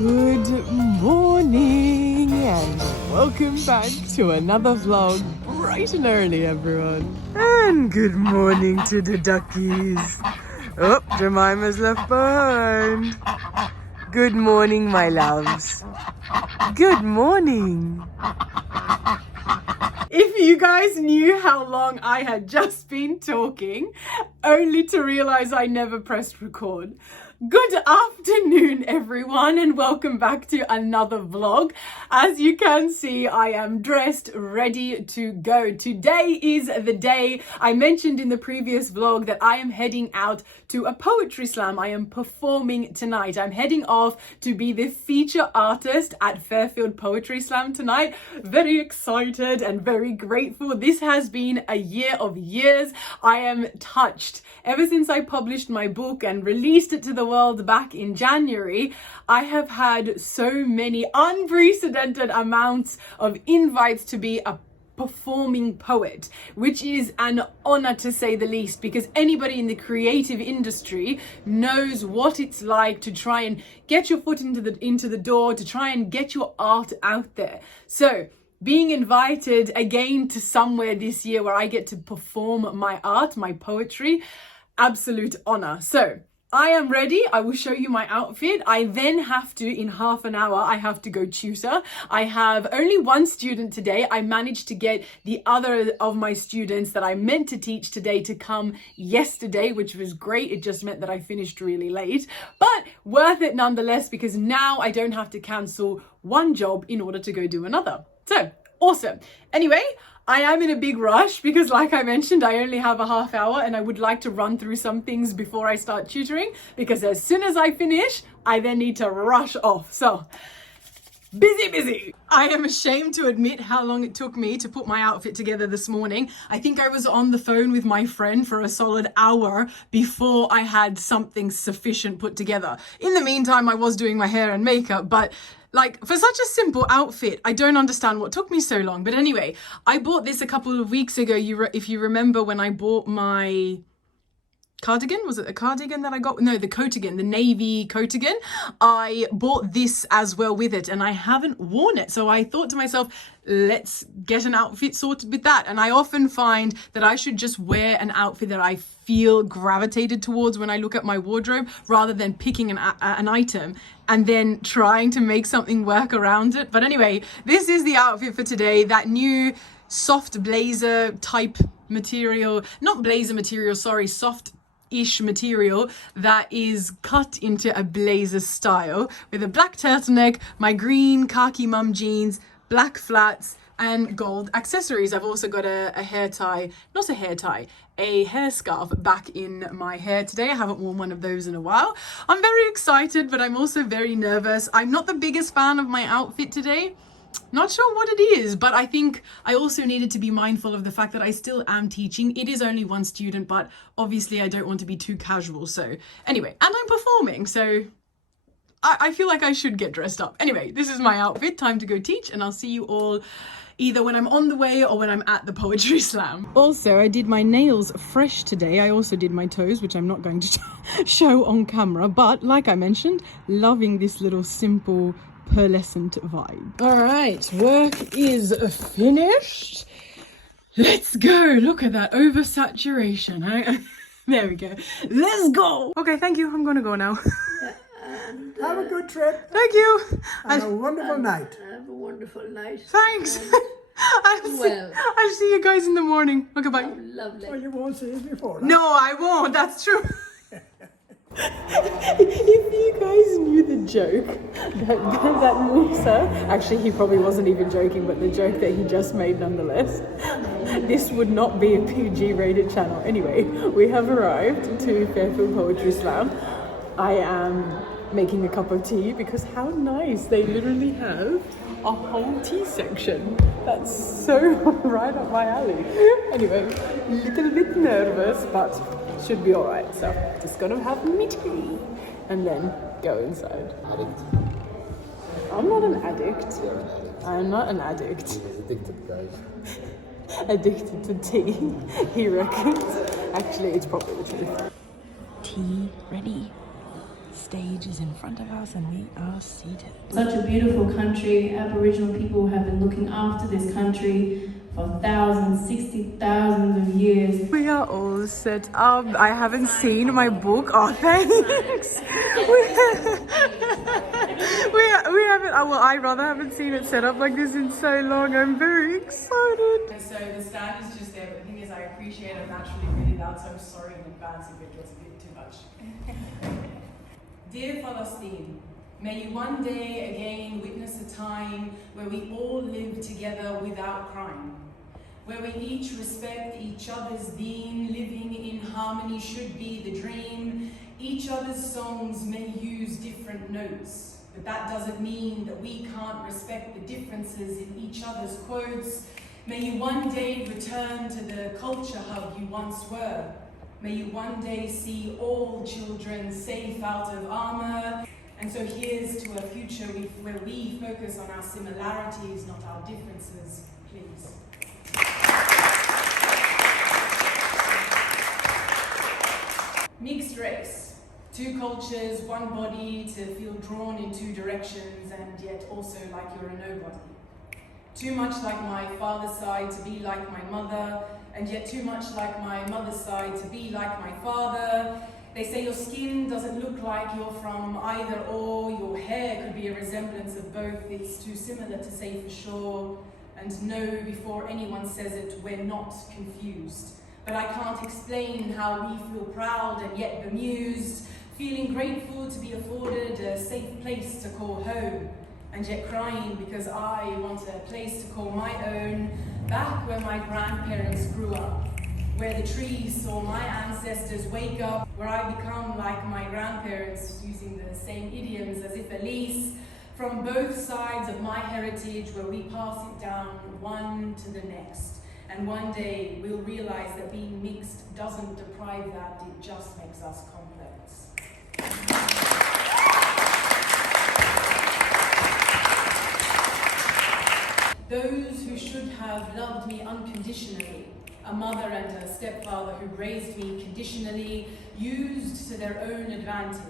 Good morning and welcome back to another vlog bright and early, everyone. And good morning to the duckies. Oh, Jemima's left behind. Good morning, my loves. Good morning. If you guys knew how long I had just been talking, only to realize I never pressed record. Good afternoon, everyone, and welcome back to another vlog. As you can see, I am dressed, ready to go. Today is the day. I mentioned in the previous vlog that I am heading out to a poetry slam. I am performing tonight. I'm heading off to be the feature artist at Fairfield Poetry Slam tonight. Very excited and very grateful. This has been a year of years. I am touched. Ever since I published my book and released it to the world back in January, I have had so many unprecedented amounts of invites to be a performing poet, which is an honor to say the least, because anybody in the creative industry knows what it's like to try and get your foot into the door, to try and get your art out there. So being invited again to somewhere this year where I get to perform my art, my poetry, absolute honor. So I am ready. I will show you my outfit. I then have to, in half an hour, I have to go tutor. I have only one student today. I managed to get the other of my students that I meant to teach today to come yesterday, which was great. It just meant that I finished really late, but worth it nonetheless, because now I don't have to cancel one job in order to go do another. So awesome. Anyway, I am in a big rush because, like I mentioned, I only have a half hour and I would like to run through some things before I start tutoring, because as soon as I finish, I then need to rush off. So busy. I am ashamed to admit how long it took me to put my outfit together this morning. I think I was on the phone with my friend for a solid hour before I had something sufficient put together. In the meantime, I was doing my hair and makeup, but like, for such a simple outfit, I don't understand what took me so long. But anyway, I bought this a couple of weeks ago. If you remember when I bought my cardigan, was it a cardigan that I got? No, the coatigan, the navy coatigan. I bought this as well with it and I haven't worn it. So I thought to myself, let's get an outfit sorted with that. And I often find that I should just wear an outfit that I feel gravitated towards when I look at my wardrobe, rather than picking an item and then trying to make something work around it. But anyway, this is the outfit for today. That new soft blazer type material, not blazer material, sorry, soft-ish material that is cut into a blazer style, with a black turtleneck, my green khaki mum jeans, black flats, and gold accessories. I've also got a hair tie, not a hair tie, a hair scarf back in my hair today. I haven't worn one of those in a while. I'm very excited, but I'm also very nervous. I'm not the biggest fan of my outfit today. Not sure what it is, but I think I also needed to be mindful of the fact that I still am teaching. It is only one student, but obviously I don't want to be too casual. So anyway, and I'm performing, so I feel like I should get dressed up. Anyway, this is my outfit. Time to go teach, and I'll see you all either when I'm on the way or when I'm at the poetry slam. Also, I did my nails fresh today. I also did my toes, which I'm not going to show on camera, but like I mentioned, loving this little simple pearlescent vibe. All right, work is finished. Let's go. Look at that oversaturation. There we go. Let's go. Okay, thank you. I'm gonna go now. Have a good trip. Thank you. And a wonderful night. Have a wonderful night. Thanks. I'll see you guys in the morning. Okay, bye. Oh, lovely. Well, you won't see us before that. No, I won't. That's true. If you guys knew the joke that Musa, actually he probably wasn't even joking, but the joke that he just made nonetheless, this would not be a PG rated channel. Anyway, we have arrived to Fairfield Poetry Slam. I am making a cup of tea because how nice, they literally have a whole tea section. That's so right up my alley. Anyway, a little bit nervous, but should be all right. So just gonna have me tea and then go inside. Addict. I'm not an addict. You're an addict. I'm not an addict. He's addicted, guys. Addicted to tea, he reckons. Actually, it's probably the truth. Tea ready. stage is in front of us and we are seated. Such a beautiful country. Aboriginal people have been looking after this country for thousands, 60,000 of years. We are all set up. I haven't seen my book. Oh, thanks. we haven't, well, I rather haven't seen it set up like this in so long. I'm very excited. So the stand is just there, but the thing is I appreciate I'm naturally really loud, so I'm sorry in advance if it gets a bit too much. Dear Palestine, may you one day again witness a time where we all live together without crime, where we each respect each other's deen, living in harmony should be the dream. Each other's songs may use different notes, but that doesn't mean that we can't respect the differences in each other's quotes. May you one day return to the culture hub you once were. May you one day see all children safe out of armor. And so here's to a future where we focus on our similarities, not our differences, please. Mixed race. Two cultures, one body, to feel drawn in two directions and yet also like you're a nobody. Too much like my father's side to be like my mother, and yet too much like my mother's side to be like my father. They say your skin doesn't look like you're from either or, your hair could be a resemblance of both, it's too similar to say for sure. And no, before anyone says it, we're not confused. But I can't explain how we feel proud and yet bemused, feeling grateful to be afforded a safe place to call home, and yet crying because I want a place to call my own, back where my grandparents grew up, where the trees saw my ancestors wake up, where I become like my grandparents, using the same idioms as if a lease, from both sides of my heritage, where we pass it down one to the next. And one day we'll realize that being mixed doesn't deprive that, it just makes us complex. Those who should have loved me unconditionally, a mother and a stepfather who raised me conditionally, used to their own advantage,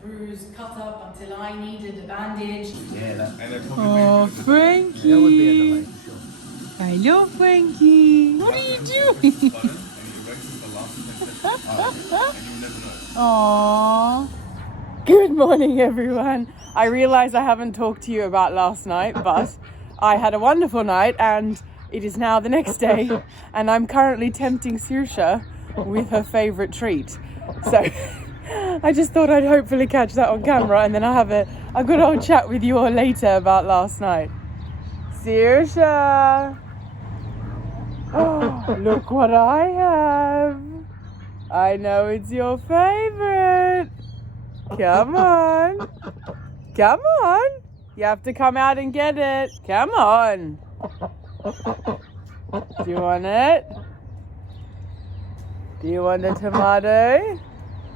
bruised, cut up until I needed a bandage. Yeah, that. Oh, Frankie! That would be a delay, sure. Hello, Frankie! What are you doing? Aww. Good morning, everyone. I realise I haven't talked to you about last night, but I had a wonderful night and it is now the next day and I'm currently tempting Saoirse with her favourite treat. So I just thought I'd hopefully catch that on camera and then I'll have a good old chat with you all later about last night. Saoirse! Oh, look what I have! I know it's your favourite! Come on! Come on! You have to come out and get it! Come on! Do you want it? Do you want a tomato?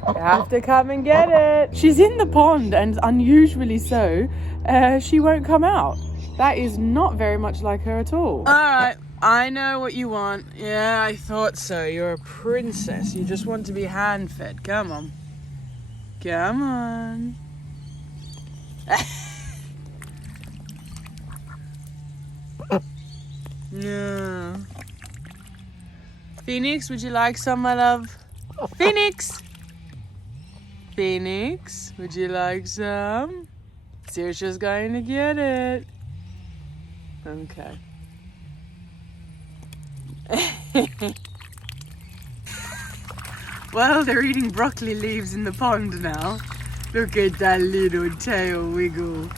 You have to come and get it! She's in the pond and unusually so, she won't come out. That is not very much like her at all. Alright, I know what you want. Yeah, I thought so. You're a princess. You just want to be hand-fed. Come on. Come on. No. Phoenix, would you like some, my love? Phoenix! Phoenix, would you like some? Saoirse's going to get it. Okay. Well, they're eating broccoli leaves in the pond now. Look at that little tail wiggle.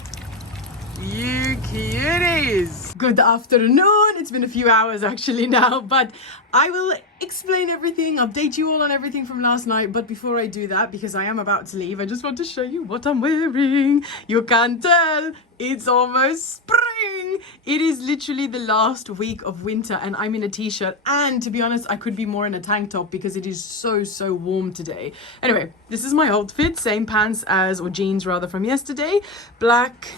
You cuties! Good afternoon. It's been a few hours actually now, but I will explain everything, update you all on everything from last night. But before I do that, because I am about to leave, I just want to show you what I'm wearing. You can't tell, it's almost spring. It is literally the last week of winter and I'm in a t-shirt. And to be honest, I could be more in a tank top because it is so warm today. Anyway, this is my outfit, same pants as, or jeans rather, from yesterday. Black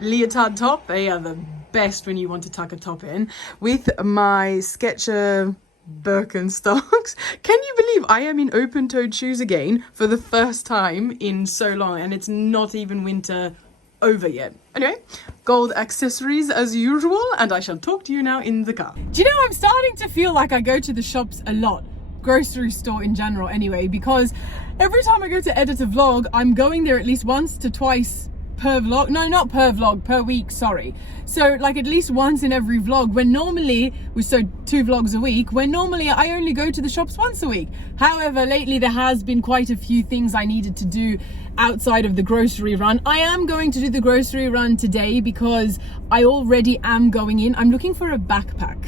leotard top, they are the best when you want to tuck a top in, with my Sketcher Birkenstocks. Can you believe I am in open-toed shoes again for the first time in so long, and it's not even winter over yet? Anyway, gold accessories as usual, and I shall talk to you now in the car. Do you know, I'm starting to feel like I go to the shops a lot, grocery store in general anyway, because every time I go to edit a vlog, I'm going there at least once to twice per vlog. No, not per vlog, per week, sorry. So like at least once in every vlog, when normally, so 2 vlogs a week, when normally I only go to the shops once a week. However, lately there has been quite a few things I needed to do outside of the grocery run. I am going to do the grocery run today because I already am going in. I'm looking for a backpack.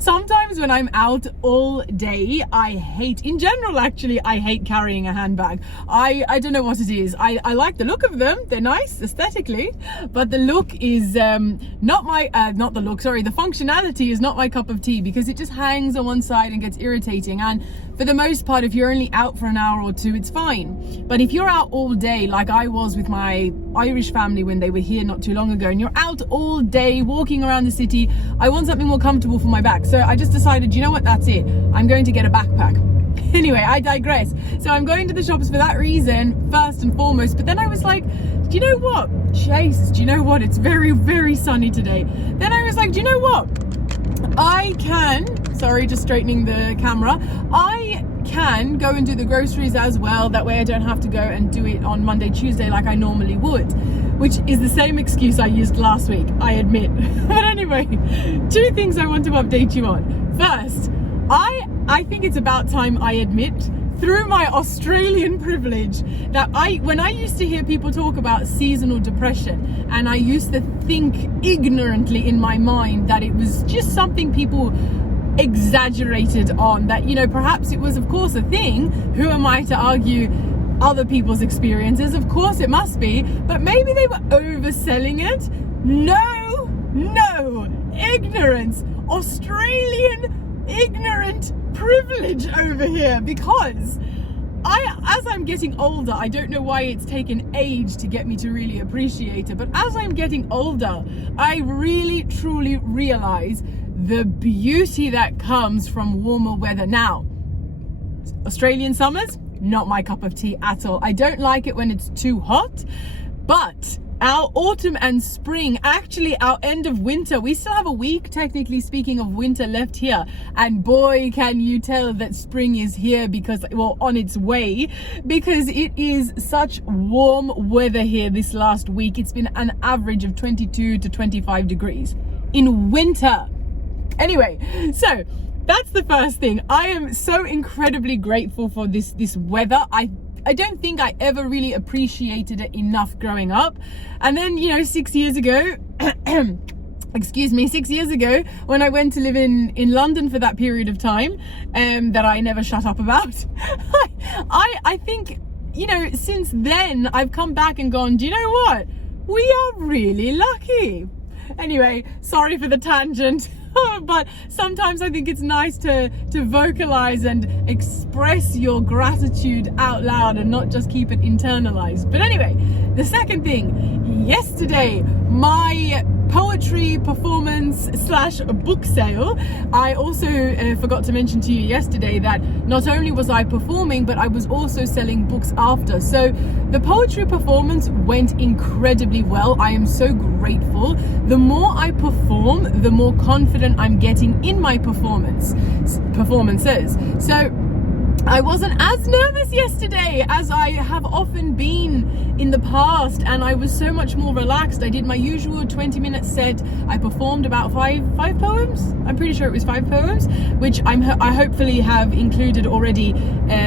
Sometimes when I'm out all day, I hate, in general actually, I hate carrying a handbag. I don't know what it is. I like the look of them. They're nice aesthetically, but the look is the functionality is not my cup of tea, because it just hangs on one side and gets irritating. And for the most part, if you're only out for an hour or two, it's fine. But if you're out all day, like I was with my Irish family when they were here not too long ago, and you're out all day walking around the city, I want something more comfortable for my back. So I just decided, you know what, that's it. I'm going to get a backpack. Anyway, I digress. So I'm going to the shops for that reason, first and foremost. But then I was like, do you know what? Chase, do you know what? It's very, very sunny today. Then I was like, do you know what? I can, sorry, just straightening the camera. I can go and do the groceries as well. That way I don't have to go and do it on Monday, Tuesday like I normally would, which is the same excuse I used last week, I admit. But anyway, 2 things I want to update you on. First, I think it's about time I admit, through my Australian privilege, that when I used to hear people talk about seasonal depression, and I used to think ignorantly in my mind that it was just something people exaggerated on, that, you know, perhaps it was of course a thing. Who am I to argue other people's experiences? Of course it must be, but maybe they were overselling it. No, ignorance, Australian ignorant privilege over here, because as I'm getting older, I don't know why it's taken age to get me to really appreciate it, but as I'm getting older, I really truly realize the beauty that comes from warmer weather. Now, Australian summers, not my cup of tea at all. I don't like it when it's too hot, but our autumn and spring, actually our end of winter, we still have a week, technically speaking, of winter left here, and boy can you tell that spring is here, because, well, on its way, because it is such warm weather here this last week. It's been an average of 22 to 25 degrees in winter. Anyway, so that's the first thing. I am so incredibly grateful for this weather. I don't think I ever really appreciated it enough growing up. And then, you know, 6 years ago, excuse me, 6 years ago, when I went to live in London for that period of time, that I never shut up about, I think, you know, since then I've come back and gone, do you know what? We are really lucky. Anyway, sorry for the tangent. But sometimes I think it's nice to vocalize and express your gratitude out loud and not just keep it internalized. But anyway, the second thing, yesterday, my poetry performance / book sale. I also forgot to mention to you yesterday that not only was I performing, but I was also selling books after. So the poetry performance went incredibly well. I am so grateful. The more I perform, the more confident I'm getting in my performances. So I wasn't as nervous yesterday as I have often been in the past, and I was so much more relaxed. I did my usual 20-minute set. I performed about five poems. I'm pretty sure it was 5 poems, which I hopefully have included already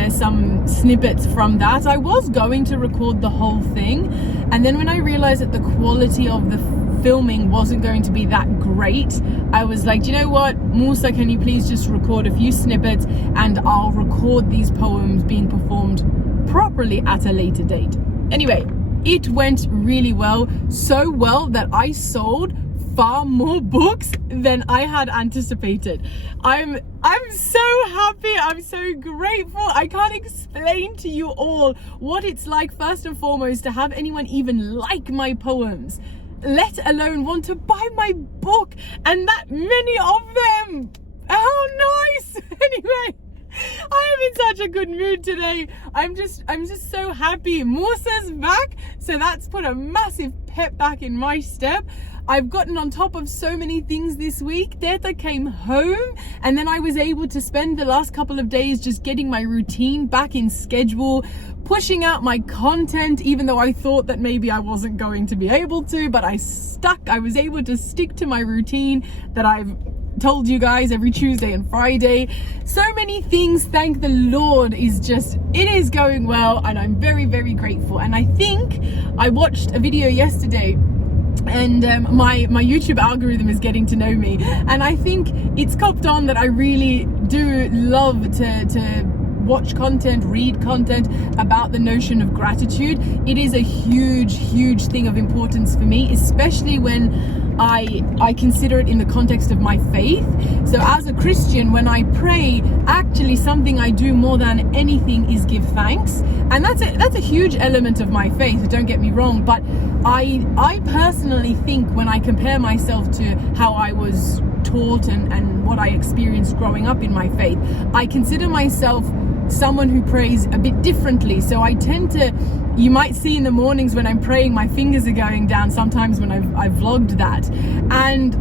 some snippets from that. I was going to record the whole thing, and then when I realized that the quality of the filming wasn't going to be that great, I was like, you know what, Musa, can you please just record a few snippets and I'll record these poems being performed properly at a later date. Anyway, it went really well, so well that I sold far more books than I had anticipated. I'm so happy, I'm so grateful. I can't explain to you all what it's like, first and foremost, to have anyone even like my poems, let alone want to buy my book, and that many of them How nice! Anyway, I am in such a good mood today. I'm just so happy. Musa's back, so that's put a massive pep back in my step. I've gotten on top of so many things this week. Teta came home, and then I was able to spend the last couple of days just getting my routine back in schedule, pushing out my content, even though I thought that maybe I wasn't going to be able to, but I was able to stick to my routine that I've told you guys every Tuesday and Friday. So many things, thank the Lord, it is going well, and I'm very, very grateful. And I think I watched a video yesterday, and my YouTube algorithm is getting to know me, and I think it's copped on that I really do love to watch content, read content about the notion of gratitude. It is a huge thing of importance for me, especially when I consider it in the context of my faith. So as a Christian, when I pray, actually something I do more than anything is give thanks, and that's a huge element of my faith, don't get me wrong, but I personally think when I compare myself to how I was taught and what I experienced growing up in my faith, I consider myself someone who prays a bit differently. So I tend to, you might see in the mornings when I'm praying, my fingers are going down sometimes when I've vlogged that, and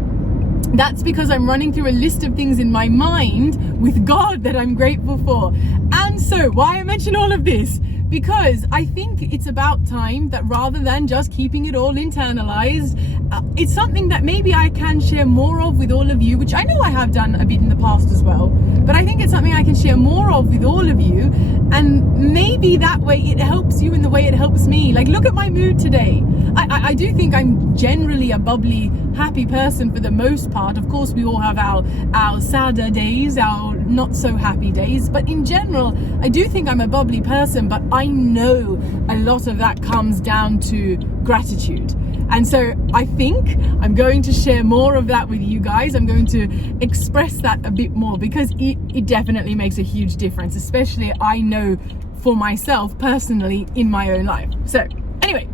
that's because I'm running through a list of things in my mind with God that I'm grateful for. And so why I mention all of this, because I think it's about time that rather than just keeping it all internalized, it's something that maybe I can share more of with all of you, which I know I have done a bit in the past as well, but I think it's something I can share more of with all of you, and maybe that way it helps you in the way it helps me. Like, look at my mood today. I do think I'm generally a bubbly, happy person for the most part. Of course, we all have our sadder days, our not so happy days, but in general, I do think I'm a bubbly person, but I know a lot of that comes down to gratitude. And so I think I'm going to share more of that with you guys. I'm going to express that a bit more, because it definitely makes a huge difference, especially I know for myself personally in my own life. So anyway,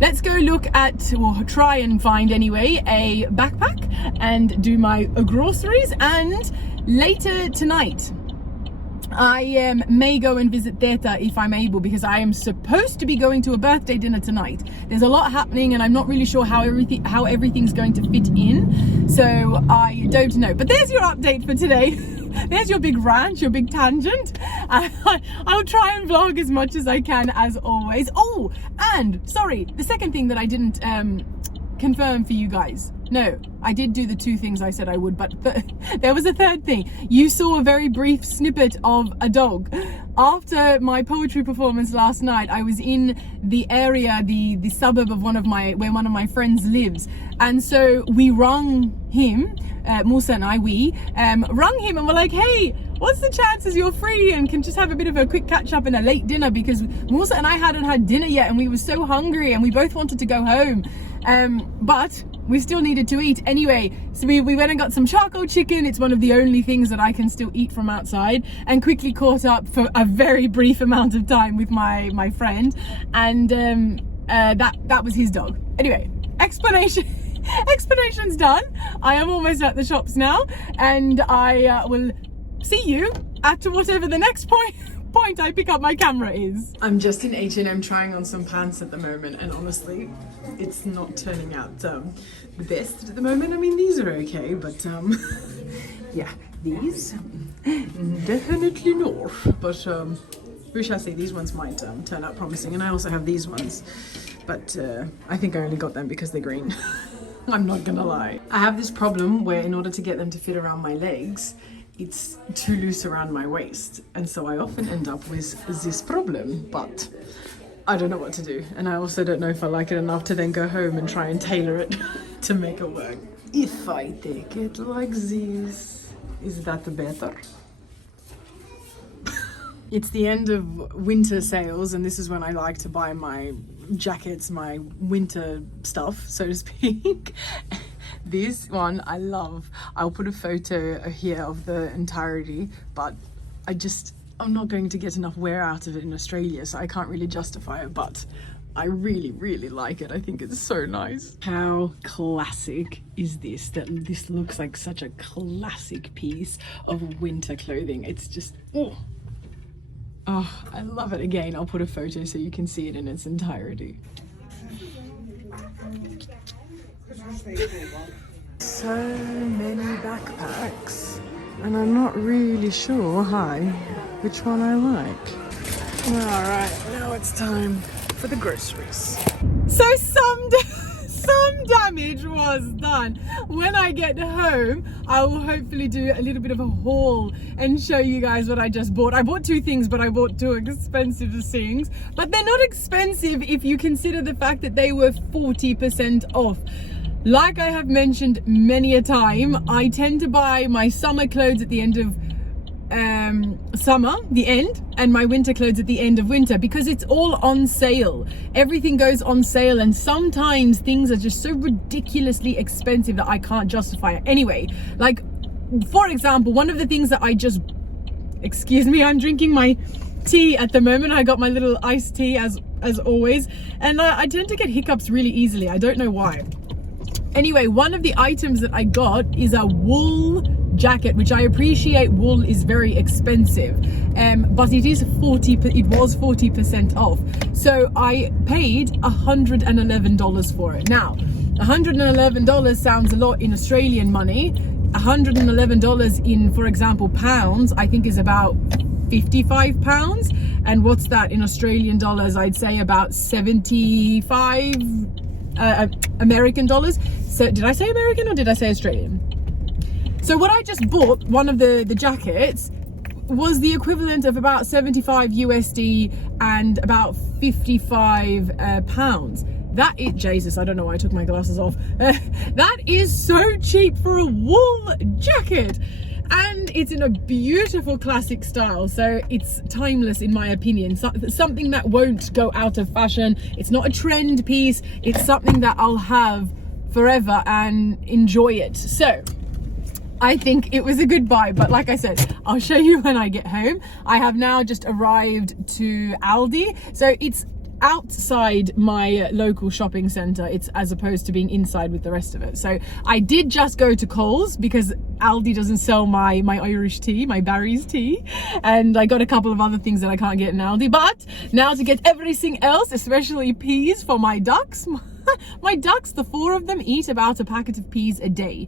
let's go look at, or try and find anyway, a backpack and do my groceries. And later tonight, I may go and visit Teta if I'm able, because I am supposed to be going to a birthday dinner tonight. There's a lot happening, and I'm not really sure how everything's going to fit in, so I don't know. But there's your update for today. There's your big rant, your big tangent. I'll try and vlog as much as I can, as always. Oh, and sorry, the second thing that I didn't confirm for you guys. No, I did do the two things I said I would, but there was a third thing. You saw a very brief snippet of a dog. After my poetry performance last night, I was in the area, the suburb of where one of my friends lives, and so we rung him. Musa and I, rung him and were like, hey, what's the chances you're free and can just have a bit of a quick catch up and a late dinner, because Musa and I hadn't had dinner yet and we were so hungry and we both wanted to go home, but we still needed to eat anyway. So we went and got some charcoal chicken. It's one of the only things that I can still eat from outside, and quickly caught up for a very brief amount of time with my friend, and that was his dog. Anyway, explanation's done. I am almost at the shops now, and I will see you at whatever the next point I pick up my camera is. I'm just in H&M trying on some pants at the moment, and honestly, it's not turning out the best at the moment. I mean, these are okay, but yeah, these definitely not. But we shall see. These ones might turn out promising, and I also have these ones, but I think I only got them because they're green. I'm not gonna lie. I have this problem where in order to get them to fit around my legs, it's too loose around my waist, and so I often end up with this problem, but I don't know what to do, and I also don't know if I like it enough to then go home and try and tailor it to make it work. If I take it like this, is that better? It's the end of winter sales, and this is when I like to buy my jackets, my winter stuff, so to speak. This one I love. I'll put a photo here of the entirety, but I'm not going to get enough wear out of it in Australia, so I can't really justify it, but I really, really like it. I think it's so nice. How classic is this? That this looks like such a classic piece of winter clothing. It's just, oh, I love it. Again, I'll put a photo so you can see it in its entirety. So many backpacks, and I'm not really sure, which one I like. Alright, now it's time for the groceries. So some damage was done. When I get home, I will hopefully do a little bit of a haul and show you guys what I just bought. I bought two things, but I bought two expensive things. But they're not expensive if you consider the fact that they were 40% off. Like I have mentioned many a time, I tend to buy my summer clothes at the end of summer, and my winter clothes at the end of winter, because it's all on sale. Everything goes on sale, and sometimes things are just so ridiculously expensive that I can't justify it. Anyway, like for example, one of the things that I just, excuse me, I'm drinking my tea at the moment. I got my little iced tea as always, and I tend to get hiccups really easily. I don't know why. Anyway, one of the items that I got is a wool jacket, which I appreciate. Wool is very expensive, but it was 40% off. So I paid $111 for it. Now, $111 sounds a lot in Australian money. $111 in, for example, pounds, I think is about 55 pounds. And what's that in Australian dollars? I'd say about 75 American dollars. So did I say American or did I say Australian? So what I just bought, one of the jackets, was the equivalent of about 75 USD and about 55 pounds. That is, Jesus, I don't know why I took my glasses off. That is so cheap for a wool jacket. And it's in a beautiful classic style, so it's timeless in my opinion. Something that won't go out of fashion. It's not a trend piece. It's something that I'll have forever and enjoy it. So I think it was a good buy, but like I said, I'll show you when I get home. I have now just arrived to Aldi, so it's outside my local shopping centre. It's as opposed to being inside with the rest of it. So I did just go to Coles because Aldi doesn't sell my Irish tea, my Barry's tea, and I got a couple of other things that I can't get in Aldi. But now to get everything else, especially peas for my ducks. My ducks, the 4 of them, eat about a packet of peas a day.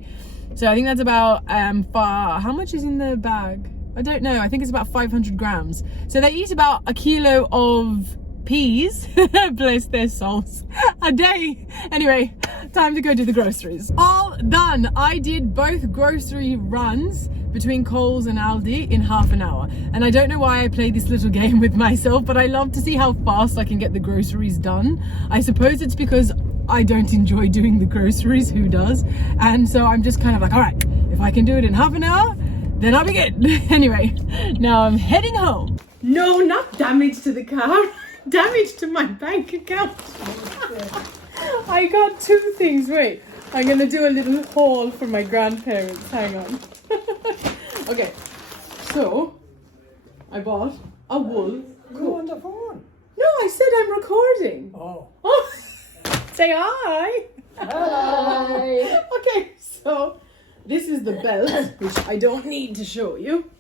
So I think that's about how much is in the bag? I don't know. I think it's about 500 grams. So they eat about a kilo of peas, bless their souls, a day. Anyway, time to go do the groceries. All done. I did both grocery runs between Coles and Aldi in half an hour. And I don't know why I play this little game with myself, but I love to see how fast I can get the groceries done. I suppose it's because I don't enjoy doing the groceries. Who does? And so I'm just kind of like, all right, if I can do it in half an hour, then I'll be good. Anyway, now I'm heading home. No, not damage to the car. Damage to my bank account. I got 2 things. Wait, I'm gonna do a little haul for my grandparents. Hang on. Okay, so I bought a wool. Go on the phone. No, I said I'm recording. Oh. Oh, say hi. Hi. Okay, so this is the belt, which I don't need to show you.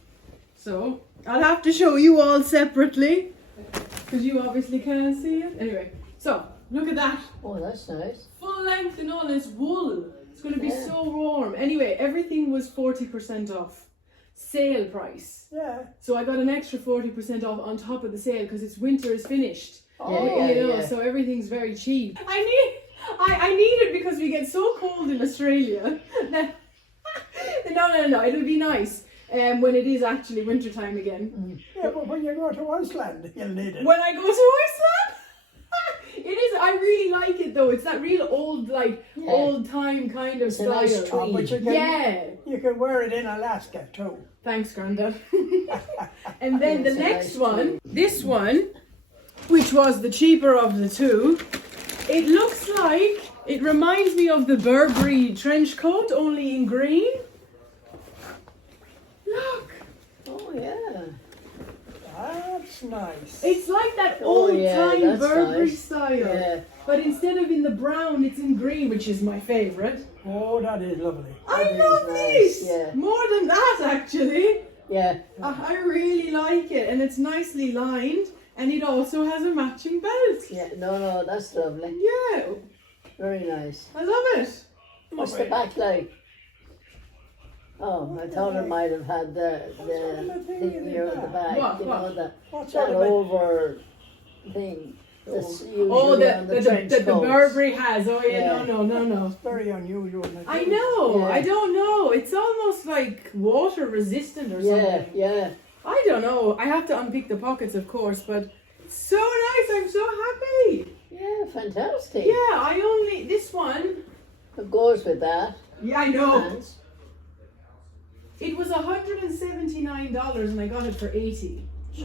So I'll have to show you all separately, because you obviously can't see it. Anyway, so look at that. Oh, that's nice. Full length and all, it's wool. It's going to be so warm. Anyway, everything was 40% off. Sale price. Yeah. So I got an extra 40% off on top of the sale because it's winter is finished. Oh, you know, yeah. so everything's very cheap. I need it because we get so cold in Australia. No, it'll be nice. When it is actually winter time again. Yeah, but when you go to Iceland, you'll need it. When I go to Iceland, it is. I really like it though. It's that real old, old time kind of It's a style. nice Oh, but tweed. you can wear it in Alaska too. Thanks, Granda. And then the It's a next nice one, this one, which was the cheaper of the two, it looks like, it reminds me of the Burberry trench coat, only in green. Look. Oh, yeah. That's That's nice. It's like that Oh, old yeah, time that's Burberry nice. style. Yeah. But instead of in the brown, it's in green, which is my favourite. Oh, that is lovely. I That is love nice, this! yeah. More than that, actually. Yeah. I really like it, and it's nicely lined, and it also has a matching belt. Yeah. No, that's lovely. Yeah, Very nice. I love it. What's the back like? Oh, I thought it might have had the thing near the back. What, You know, what? What's that that about? over thing. That's usually Oh, on the trench coats. Burberry has. Oh yeah, Yeah. no. Very unusual. I know. Yeah. I don't know. It's almost like water resistant or something. Yeah. I don't know. I have to unpick the pockets, of course, but it's so nice. I'm so happy. Yeah, fantastic. Yeah, this one. It goes with that. Yeah, I know. Pants. It was $179 and I got it for $80. Gee.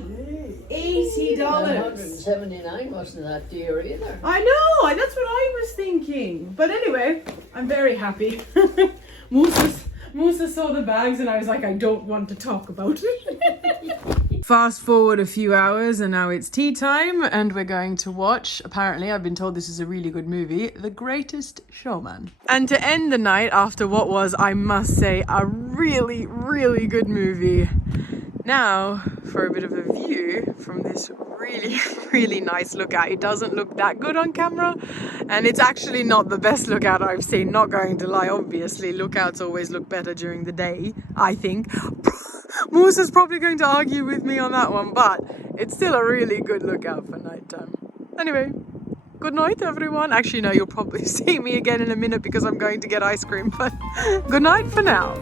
$80. 179 wasn't that dear either. I know. That's what I was thinking. But anyway, I'm very happy. Musa saw the bags and I was like, I don't want to talk about it. Fast forward a few hours and now it's tea time and we're going to watch, apparently I've been told this is a really good movie, The Greatest Showman. And to end the night after what was, I must say, a really, really good movie. Now for a bit of a view from this really, really nice lookout. It doesn't look that good on camera and it's actually not the best lookout I've seen, not going to lie. Obviously lookouts always look better during the day, I think. Musa's probably going to argue with me on that one, but it's still a really good lookout for nighttime. Anyway, good night everyone. Actually no, you'll probably see me again in a minute because I'm going to get ice cream, but good night for now.